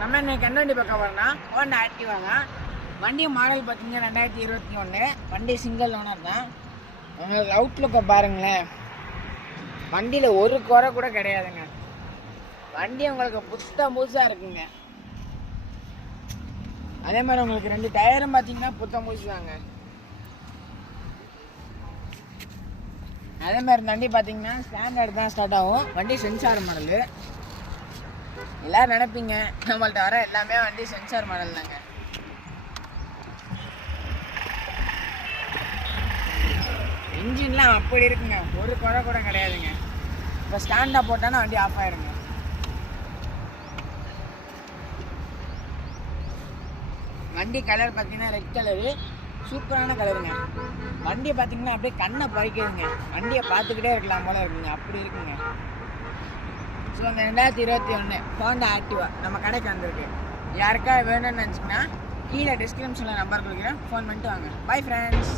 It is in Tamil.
நம்ம இன்னைக்கு என்ன வண்டி பார்க்க போறோம்னா ஹோண்டா ஆக்டிவா தான். வண்டி மாடல் பார்த்தீங்கன்னா 2021. வண்டி சிங்கிள் ஓனர் தான். உங்களுக்கு அவுட்லுக்கை பாருங்களேன், வண்டியில் ஒரு குறை கூட கிடையாதுங்க. வண்டி உங்களுக்கு புத்தம் புதுசாக இருக்குங்க. அதே மாதிரி உங்களுக்கு 2 டயரும் பார்த்தீங்கன்னா புத்தம் புதுசு தாங்க. அதே மாதிரி வண்டி பார்த்தீங்கன்னா ஸ்டாண்டர்ட் தான் ஸ்டார்ட் ஆகும். வண்டி சென்சார் மாடலு. எல்லோரும் நினைப்பீங்க நம்மள்ட்ட வர எல்லாமே வண்டி சென்சார் மாடல் தாங்க. இன்ஜின்லாம் அப்படி இருக்குங்க, ஒரு குறை கூட கிடையாதுங்க. இப்போ ஸ்டாண்டாக போட்டானா வண்டி ஆஃப் ஆயிருங்க. வண்டி கலர் பார்த்தீங்கன்னா ரெட் கலரு, சூப்பரான கலருங்க. வண்டியை பார்த்தீங்கன்னா அப்படியே கண்ணை பறிக்குதுங்க. வண்டியை பார்த்துக்கிட்டே இருக்கலாம் போல இருக்குங்க, அப்படி இருக்குங்க. ஸோ அந்த 2021 ஹோண்டா ஆக்டிவா நம்ம கடைக்கு வந்திருக்கு. யாருக்கா வேணும்னு நினச்சிங்கன்னா கீழே டிஸ்கிரிப்ஷனில் நம்பர் கொடுக்குறேன், ஃபோன் பண்ணிட்டு வாங்க. Bye friends.